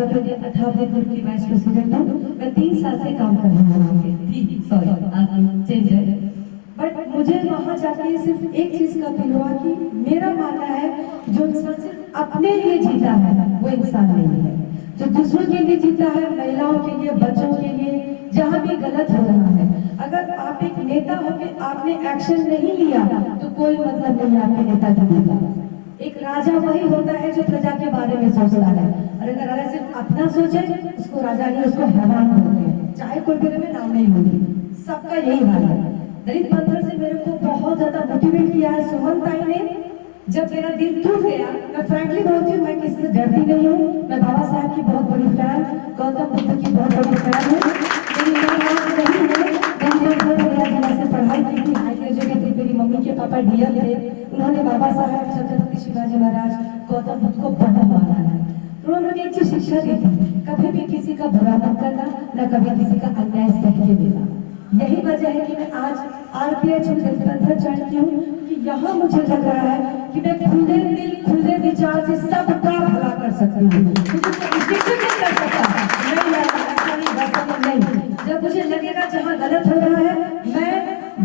भारतीय अठारहवें ग्रुप की वाइस प्रेसिडेंट हूँ। मैं 3 साल से काम कर रही हूँ वहाँ पे। सॉरी आज चेंज है। बट मुझे वहाँ जाके सिर्फ एक चीज का फील हुआ कि मेरा मानना है जो इंसान सिर्फ अपने लिए जीता है वो इंसान नहीं है। जो दूसरों के लिए जीता है, महिलाओं के लिए, बच्चों के लिए, जहाँ भी गलत हो रहा है, अगर आप एक नेता होके आपने एक्शन नहीं लिया तो कोई मतलब नहीं आपके नेता जी का। एक राजा वही होता है जो प्रजा के बारे में सोचता है, और अगर राजा सिर्फ अपना सोचे उसको राजा नहीं, उसको हैवान बोलते हैं, चाहे कोई मेरे में नाम नहीं होगी। सबका यही हाल है। दलित मंथन से मेरे को बहुत ज्यादा मोटिवेट किया है सुमन ताई ने। जब मेरा दिल टूट गया, मैं फ्रैंकली बोलती हूँ, मैं किसी से डरती नहीं हूँ। मैं बाबा साहब की बहुत बड़ी फैन, गौतम बुद्ध की बहुत बड़ी फैन हूँ। मेरी माँ नहीं है, मैंने से पढ़ाई की थी, हाई एजुकेटेड। मेरी मम्मी के पापा डीएम थे। उन्होंने बाबा साहब, छत्रपति शिवाजी महाराज, गौतम बुद्ध को बहुत माना है। उन्होंने एक चीज शिक्षा दी थी, कभी भी किसी का बुरा मत करना, न कभी किसी का अन्याय सह के देना। यही वजह है कि मैं आज आरपीएच में चाहती हूँ कि यहाँ मुझे लग रहा है कि मैं खुले दिल खुले विचार से सबका भला कर सकती हूँ। नहीं, जब मुझे लगेगा जहाँ गलत हो रहा है, मैं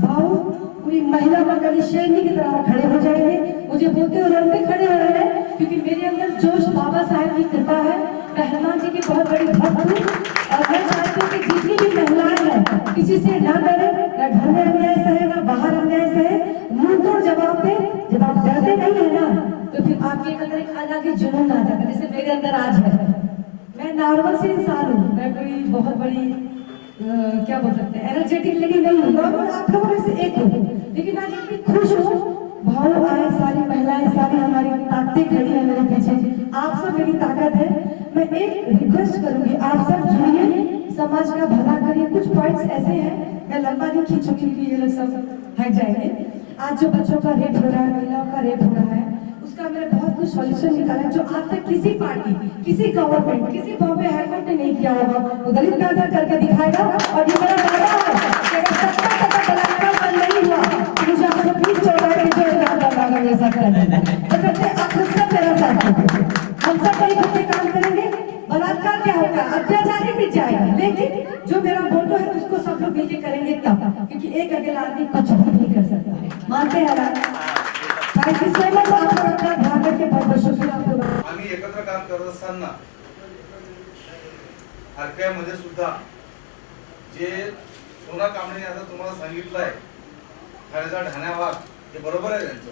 भाव पूरी महिला मंडली शेरनी की तरह खड़े हो जाएंगे। मुझे बोलते हुए रंग पे खड़े हो रहे हैं क्योंकि मेरे अंदर जोश बाबा साहब की कृपा है। मैं हनुमान जी की बहुत बड़ी भक्त हूँ और मैं चाहती हूँ कि जितनी भी महिलाएं हैं किसी से ना डरे, ना घर में अन्याय सहे, ना बाहर अन्याय सहे, मुंह तोड़ जवाब दे। जब आप डरते नहीं है ना तो फिर आपके अंदर एक अलग ही जुनून आ जाता है, जैसे मेरे अंदर आज है। मैं नॉर्मल से इंसान हूँ, मैं कोई बहुत बड़ी क्या बोल सकते हैं एनर्जेटिक लेडी नहीं हूँ, नॉर्मल आप लोगों में से एक हूँ। लेकिन आज इतनी खुश हूँ, भाव आए, सारी महिलाएं, सारी हमारी ताकतें खड़ी है मेरे पीछे। आप सब मेरी ताकत है। मैं एक रिक्वेस्ट करूंगी, आप सब जुड़िए, समाज का भला करिए। कुछ पॉइंट्स ऐसे हैं, मैं लंबा नहीं खींचूंगी कि ये लोग सब हट जाएंगे। आज जो बच्चों का रेप हो रहा है, महिलाओं का रेप हो रहा है, उसका मैंने बहुत कुछ सॉल्यूशन निकाला है जो आज तक किसी पार्टी, किसी गवर्नमेंट, किसी बॉम्बे हाईकोर्ट ने नहीं किया होगा। वो दलित का करके दिखाएगा। और ये मेरा दावा है कि अगर 70% बलात्कार बंद नहीं हुआ तो मुझे आपको प्लीज 14 जो ये सब करना तो कहते आप खुद से मेरा साथ दो। हम सब कहीं खुद काम करेंगे। बलात्कार क्या होगा, अत्याचार ही मिट जाएगा, लेकिन जो मेरा मोटो है उसको सब लोग मिलकर करेंगे तब, क्योंकि एक अकेला आदमी कुछ भी नहीं कर सकता। मानते हैं ना? Thank you so much. आप लोग अपना ध्यान रखें, बहुत शुक्रिया आपको। आम्ही एकत्र काम करत असताना आरपीआयमध्ये सुद्धा जे सोना कांबळे आता तुम्हाला सांगितलंय ठाण्याचा ठाण्या वाघ हे बरोबर आहे त्यांचं।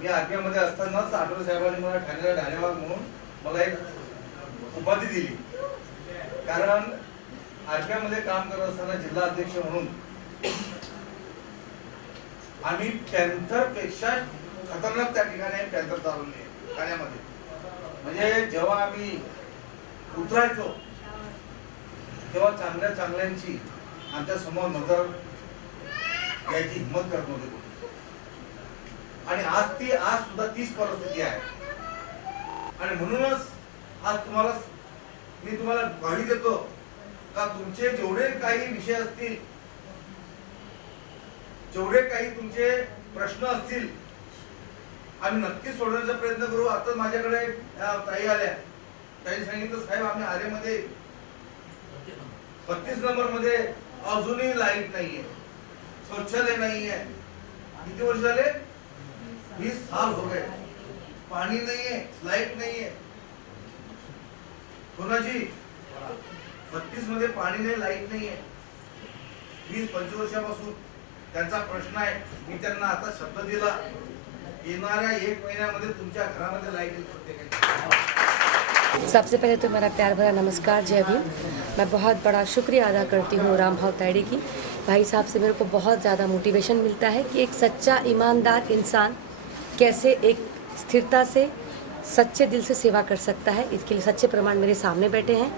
मी आरपीआय मध्ये असतानाच आठवले साहेबांनी मला ठाण्याचा ठाण्या वाघ म्हणून मला एक उपाधी दिली, कारण आरपीआय मध्ये काम करत असताना जिल्हा अध्यक्ष म्हणून आम्ही पॅन्थर पेक्षा खतरनाक त्या ठिकाणी पॅन्थर चालवले ठाण्यामध्ये। म्हणजे जेव्हा आम्ही उतरायचो तेव्हा चांगल्या चांगल्यांची आमच्या समोर नजर याची हिंमत करत नव्हते आणि आज सुद्धा तीच परिस्थिती आहे। आणि म्हणूनच आज मी तुम्हाला ग्वाही देतो का तुमचे जेवढे काही विषय असतील, जेवढे काही तुमचे प्रश्न असतील, आम्ही नक्की सोडवण्याचा प्रयत्न करू। आता माझ्याकडे ताई आल्या, त्यांनी सांगितलं साहेब आम्ही आरेमध्ये 32 नंबर मध्ये अजूनही लाईट नाहीये, शौचालय नाहीये। किती वर्ष झाले? 20 साल हो गए, पाणी नाहीये, लाईट नाहीये। सोनाजी 32 मध्ये पाणी नाही, लाईट नाहीये, 20-25 वर्षापासून त्यांचा प्रश्न आहे। मी त्यांना आता शब्द दिला, येणाऱ्या 1 महीन्यामध्ये तुमच्या घरामध्ये लाईट येईल प्रत्येकाच्या। सबसे पहले तो मेरा प्यार भरा नमस्कार, जय भीम। मैं बहुत बड़ा शुक्रिया अदा करती हूँ राम भाव तायडे की। भाई साहब से मेरे को बहुत ज़्यादा मोटिवेशन मिलता है कि एक सच्चा ईमानदार इंसान कैसे एक स्थिरता से सच्चे दिल से सेवा कर सकता है। इसके लिए सच्चे प्रमाण मेरे सामने बैठे हैं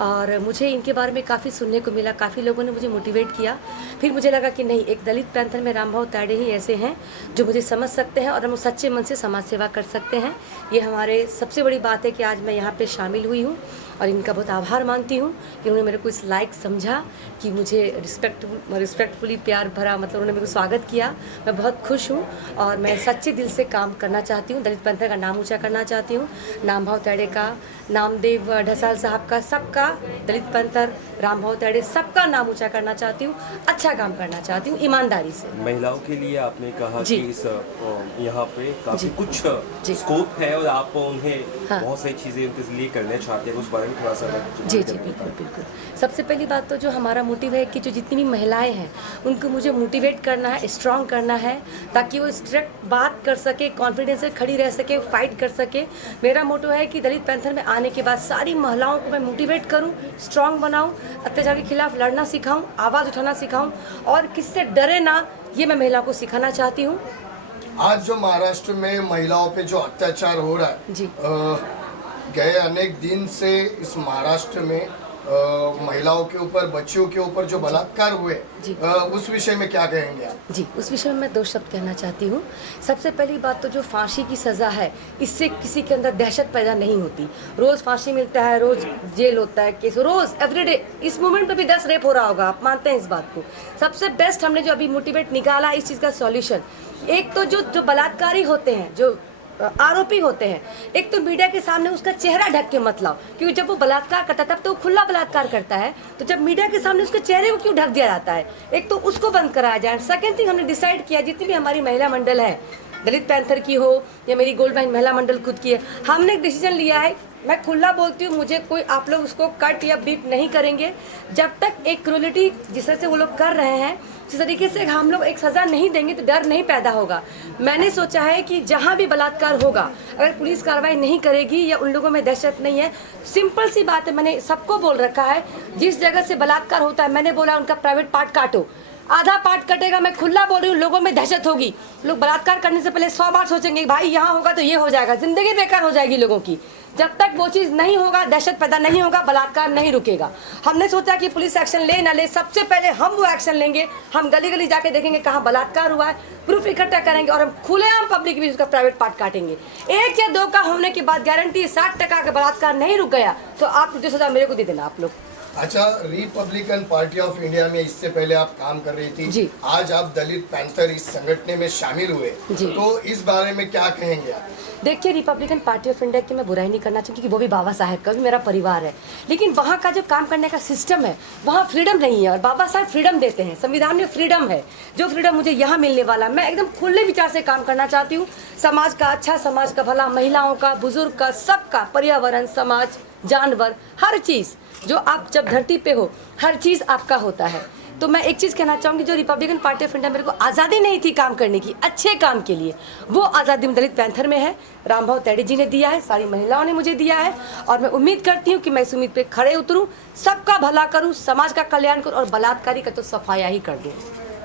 और मुझे इनके बारे में काफ़ी सुनने को मिला, काफ़ी लोगों ने मुझे मोटिवेट किया। फिर मुझे लगा कि नहीं, एक दलित पैंथर में रामभाव तायडे ही ऐसे हैं जो मुझे समझ सकते हैं और हम सच्चे मन से समाज सेवा कर सकते हैं। ये हमारे सबसे बड़ी बात है कि आज मैं यहाँ पे शामिल हुई हूँ और इनका बहुत आभार मानती हूँ कि उन्होंने मेरे को इस लायक समझा कि मुझे रिस्पेक्टफुली प्यार भरा, मतलब उन्होंने मेरे को स्वागत किया। मैं बहुत खुश हूँ और मैं सच्चे दिल से काम करना चाहती हूँ, दलित पैंथर का नाम ऊँचा करना चाहती हूँ। चाहती हूँ। नामभाव तैड़े का, नामदेव ढसाल साहब का, सबका, दलित पैंथर, रामभाव तैड़े, सबका नाम ऊंचा करना चाहती हूँ। अच्छा काम करना चाहती हूँ ईमानदारी से। महिलाओं के लिए आपने कहा जी। कि इस यहाँ पे काफ़ी जी। कुछ जी। स्कोप है और आप उन्हें हाँ। बहुत सारी चीज़ें उनके लिए करना चाहते हैं, उस बारे में थोड़ा सा जी जी बिल्कुल बिल्कुल। सबसे पहली बात तो जो हमारा मोटिव है कि जो जितनी भी महिलाएं हैं उनको मुझे मोटिवेट करना है, स्ट्रांग करना है, ताकि वो स्ट्रिक्ट बात कर सके, कॉन्फिडेंस से खड़ी रह सके, फाइट कर सके। मेरा मोटो है कि दलित पैंथर में आने के बाद सारी महिलाओं को मैं मोटिवेट करूं, स्ट्रांग बनाऊं, अत्याचार के खिलाफ लड़ना सिखाऊं, आवाज़ उठाना सिखाऊं और किससे डरे ना, ये मैं महिलाओं को सिखाना चाहती हूँ। आज जो महाराष्ट्र में महिलाओं पे जो अत्याचार हो रहा है, जी। गए अनेक दिन से इस महाराष्ट्र में महिलाओं के ऊपर, बच्चियों के ऊपर जो बलात्कार हुए, जी। उस विषय में क्या कहेंगे आप? जी, उस विषय में मैं 2 शब्द कहना चाहती हूँ। सबसे पहली बात तो जो फांसी की सज़ा है, इससे किसी के अंदर दहशत पैदा नहीं होती। रोज़ फांसी मिलता है, रोज़ जेल होता है, केस रोज़ एवरीडे। इस मोमेंट पे भी 10 रेप हो रहा होगा, आप मानते हैं इस बात को? सबसे बेस्ट हमने जो अभी मोटिवेट निकाला इस चीज़ का सॉल्यूशन, एक तो जो बलात्कारी होते हैं, जो आरोपी होते हैं, एक तो मीडिया के सामने उसका चेहरा ढक के मत लाओ, क्योंकि जब वो बलात्कार करता है तब तो वो खुला बलात्कार करता है, तो जब मीडिया के सामने उसके चेहरे को क्यों ढक दिया जाता है? एक तो उसको बंद कराया जाए। सेकेंड थिंग, हमने डिसाइड किया जितनी भी हमारी महिला मंडल है, दलित पैंथर की हो या मेरी गोल्ड बहन महिला मंडल खुद की है, हमने एक डिसीजन लिया है, मैं खुला बोलती हूँ, मुझे कोई आप लोग उसको कट या बीप नहीं करेंगे जब तक एक क्रूलिटी जिस तरह से वो लोग कर रहे हैं जिस तरीके से हम लोग एक सज़ा नहीं देंगे तो डर नहीं पैदा होगा। मैंने सोचा है कि जहाँ भी बलात्कार होगा, अगर पुलिस कार्रवाई नहीं करेगी या उन लोगों में दहशत नहीं है, सिंपल सी बात है, मैंने सबको बोल रखा है, जिस जगह से बलात्कार होता है मैंने बोला उनका प्राइवेट पार्ट काटो, आधा पार्ट कटेगा। मैं खुला बोल रही हूँ, लोगों में दहशत होगी, लोग बलात्कार करने से पहले 100 बार सोचेंगे भाई यहाँ होगा तो ये हो जाएगा, जिंदगी बेकार हो जाएगी लोगों की। जब तक वो चीज़ नहीं होगा, दहशत पैदा नहीं होगा, बलात्कार नहीं रुकेगा। हमने सोचा कि पुलिस एक्शन ले ना ले, सबसे पहले हम वो एक्शन लेंगे। हम गली गली जाके देखेंगे कहाँ बलात्कार हुआ है, प्रूफ इकट्ठा करेंगे और हम खुलेआम पब्लिक भी उसका प्राइवेट पार्ट काटेंगे। 1 या 2 का होने के बाद गारंटी 60% का बलात्कार नहीं रुक गया तो आप जो सजा मेरे को दे देना आप लोग। अच्छा, रिपब्लिकन पार्टी ऑफ इंडिया में इससे पहले आप काम कर रही थी, जी। आज आप दलित पैंथर इस संगठन में शामिल हुए, जी। तो इस बारे में क्या कहेंगे आप? देखिए, रिपब्लिकन पार्टी ऑफ इंडिया की मैं बुराई नहीं करना चाहती, क्योंकि वो भी बाबा साहेब का भी मेरा परिवार है, लेकिन वहाँ का जो काम करने का सिस्टम है वहाँ फ्रीडम नहीं है, और बाबा साहेब फ्रीडम देते हैं, संविधान में फ्रीडम है। जो फ्रीडम मुझे यहाँ मिलने वाला, मैं एकदम खुले विचार से काम करना चाहती हूँ, समाज का अच्छा, समाज का भला, महिलाओं का, बुजुर्ग का, सबका, पर्यावरण, समाज, जानवर, हर चीज़ जो आप जब धरती पे हो, हर चीज़ आपका होता है। तो मैं एक चीज़ कहना चाहूँगी, जो रिपब्लिकन पार्टी ऑफ इंडिया मेरे को आज़ादी नहीं थी काम करने की, अच्छे काम के लिए, वो आज़ादी दलित पैंथर में है। रामभाव तैड़े जी ने दिया है, सारी महिलाओं ने मुझे दिया है, और मैं उम्मीद करती हूँ कि मैं इस उम्मीद पे खड़े उतरूँ, सबका भला करूँ, समाज का कल्याण करूँ और बलात्कारी का तो सफाया ही कर दूँ।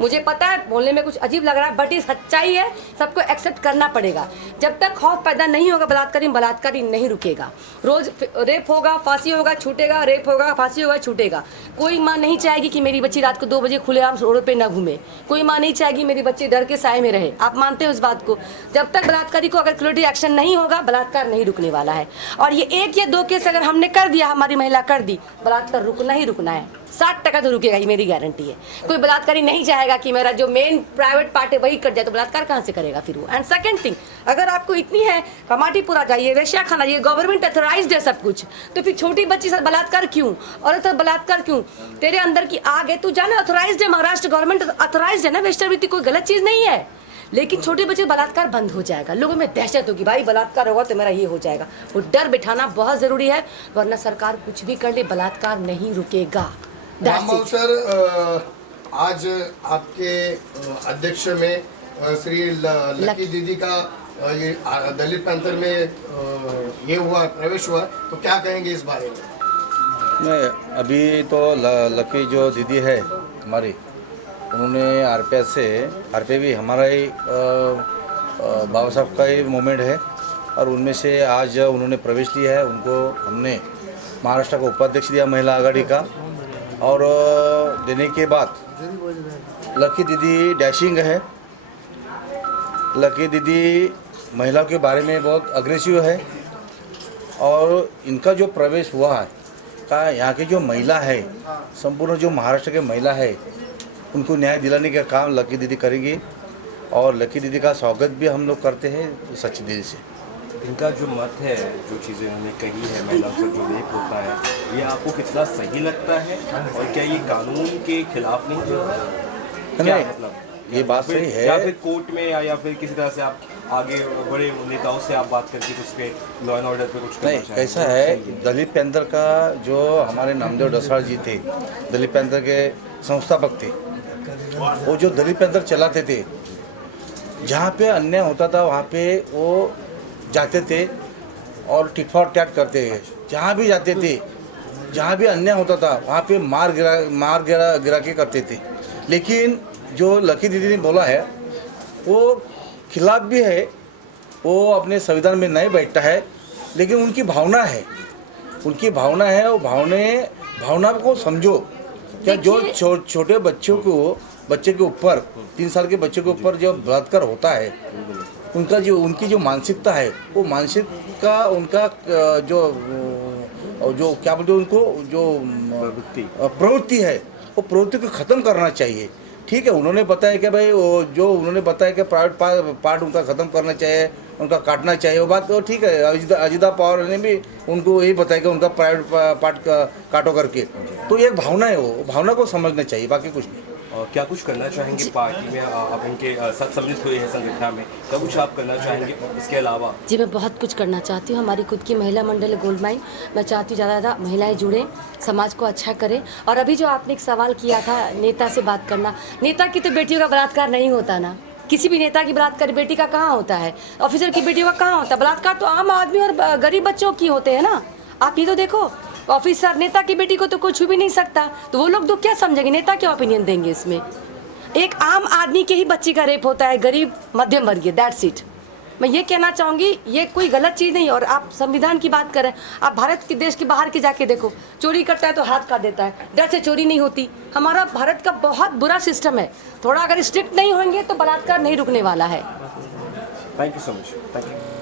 मुझे पता है बोलने में कुछ अजीब लग रहा है, बट ये सच्चाई है, सबको एक्सेप्ट करना पड़ेगा। जब तक खौफ पैदा नहीं होगा बलात्कारी नहीं रुकेगा। रोज रेप होगा, फांसी होगा, छूटेगा, रेप होगा, फांसी होगा, छूटेगा। कोई माँ नहीं चाहेगी कि मेरी बच्ची रात को 2 बजे खुलेआम रोड पे ना घूमे, कोई माँ नहीं चाहेगी मेरी बच्ची डर के साए में रहे। आप मानते हो इस बात को? जब तक बलात्कारी को अगर क्रूलिटी एक्शन नहीं होगा, बलात्कार नहीं रुकने वाला है। और ये 1 या 2 केस अगर हमने कर दिया, हमारी महिला कर दी, बलात्कार रुकना ही रुकना है, 60% तो रुकेगा, ये मेरी गारंटी है। कोई बलात्कारी नहीं चाहेगा कि मेरा जो मेन प्राइवेट पार्ट है वही कर जाए, तो बलात्कार कहाँ से करेगा फिर वो? एंड सेकंड थिंग, अगर आपको इतनी है कमाटीपुरा जाइए, वेश्या खाना जाइए, गवर्नमेंट अथोराइज्ड है सब कुछ, तो फिर छोटी बच्ची साथ बलात्कार क्यों, औरत साथ बलात्कार क्यों? तेरे अंदर की आग है, तू जाना, अथोराइज्ड है, महाराष्ट्र गवर्नमेंट अथोराइज्ड है ना, वेश्यावृत्ति कोई गलत चीज़ नहीं है। लेकिन छोटे बच्चे बलात्कार बंद हो जाएगा, लोगों में दहशत होगी, भाई बलात्कार होगा तो मेरा ये हो जाएगा। वो डर बिठाना बहुत ज़रूरी है, वरना सरकार कुछ भी कर ले, बलात्कार नहीं रुकेगा। रामभाव सर, आज आपके अध्यक्ष में श्री लकी दीदी का ये दलित पैंथर में ये हुआ, प्रवेश हुआ, तो क्या कहेंगे इस बारे में? मैं अभी तो लकी जो दीदी है हमारी, उन्होंने आरपीआई भी हमारा ही बाबा साहब का ही मूवमेंट है, और उनमें से आज उन्होंने प्रवेश लिया है। उनको हमने महाराष्ट्र का उपाध्यक्ष दिया महिला आघाड़ी का, और देने के बाद लकी दीदी डैशिंग है। लकी दीदी महिलाओं के बारे में बहुत अग्रेसिव है, और इनका जो प्रवेश हुआ है का यहाँ की जो महिला है, संपूर्ण जो महाराष्ट्र के महिला है, उनको न्याय दिलाने का काम लकी दीदी करेगी, और लकी दीदी का स्वागत भी हम लोग करते हैं सच्चे दिल से। इनका जो मत है, जो चीज़ें उन्होंने कही है महिलाओं से जो रेप होता है, ये आपको कितना सही लगता है और क्या ये कानून के खिलाफ नहीं चलता? क्या नहीं, मतलब ये बात फिर- सही है। या फिर कोर्ट में या फिर किसी तरह से आप आगे बड़े नेताओं से आप बात करके उस पे लॉ एंड ऑर्डर पे कुछ करना नहीं, चाहेंगे? कैसा है, दलित पैंथर का जो हमारे नामदेव डसाड़ जी थे, दलित पैंथर के संस्थापक थे, वो जो दलित पैंथर चलाते थे, जहाँ पे अन्याय होता था वहाँ पे वो जाते थे और टिट फॉर टैट करते थे। जहाँ भी जाते थे, जहाँ भी अन्याय होता था वहाँ पे मार गिरा के करते थे। लेकिन जो लकी दीदी ने बोला है वो खिलाफ भी है, वो अपने संविधान में नहीं बैठता है, लेकिन उनकी भावना है, उनकी भावना है। वो भावना को समझो। क्या जो छोटे बच्चे के ऊपर 3 साल के बच्चे के ऊपर जो बलात्कार होता है, उनकी जो मानसिकता है, वो मानसिक का उनका जो क्या बोलते हैं उनको, जो प्रवृत्ति है, वो प्रवृत्ति को ख़त्म करना चाहिए। ठीक है, उन्होंने बताया कि भाई वो जो उन्होंने बताया कि प्राइवेट पार्ट उनका ख़त्म करना चाहिए, उनका काटना चाहिए, वो बात तो ठीक है। अजिता पवार ने भी उनको यही बताया कि उनका प्राइवेट पार्ट काटो करके। तो ये एक भावना है, वो भावना को समझना चाहिए, बाकी कुछ नहीं। और क्या कुछ करना चाहेंगे पार्टी में? आप इनके साथ सम्मिलित हुए हैं संगठन में, क्या कुछ आप करना चाहेंगे इसके अलावा? जी, मैं बहुत कुछ करना चाहती हूँ। हमारी खुद की महिला मंडल है गोल्ड माइन। मैं चाहती हूँ ज़्यादा ज़्यादा महिलाएं जुड़ें, समाज को अच्छा करें। और अभी जो आपने एक सवाल किया था नेता से बात करना, नेता की तो बेटियों का बलात्कार नहीं होता ना। किसी भी नेता की बलात्कार बेटी का कहाँ होता है, ऑफिसर की बेटियों का कहाँ होता है? बलात्कार तो आम आदमी और गरीब बच्चों की होते हैं ना। आप ये तो देखो, ऑफिसर नेता की बेटी को तो कुछ भी नहीं सकता, तो वो लोग तो क्या समझेंगे, नेता क्या ओपिनियन देंगे इसमें? एक आम आदमी के ही बच्ची का रेप होता है, गरीब मध्यम वर्गीय, दैट्स इट। मैं ये कहना चाहूँगी, ये कोई गलत चीज़ नहीं। और आप संविधान की बात करें, आप भारत के देश के बाहर के जाके देखो, चोरी करता है तो हाथ काट देता है, डर से चोरी नहीं होती। हमारा भारत का बहुत बुरा सिस्टम है। थोड़ा अगर स्ट्रिक्ट नहीं होंगे तो बलात्कार नहीं रुकने वाला है। Thank you so much. Thank you.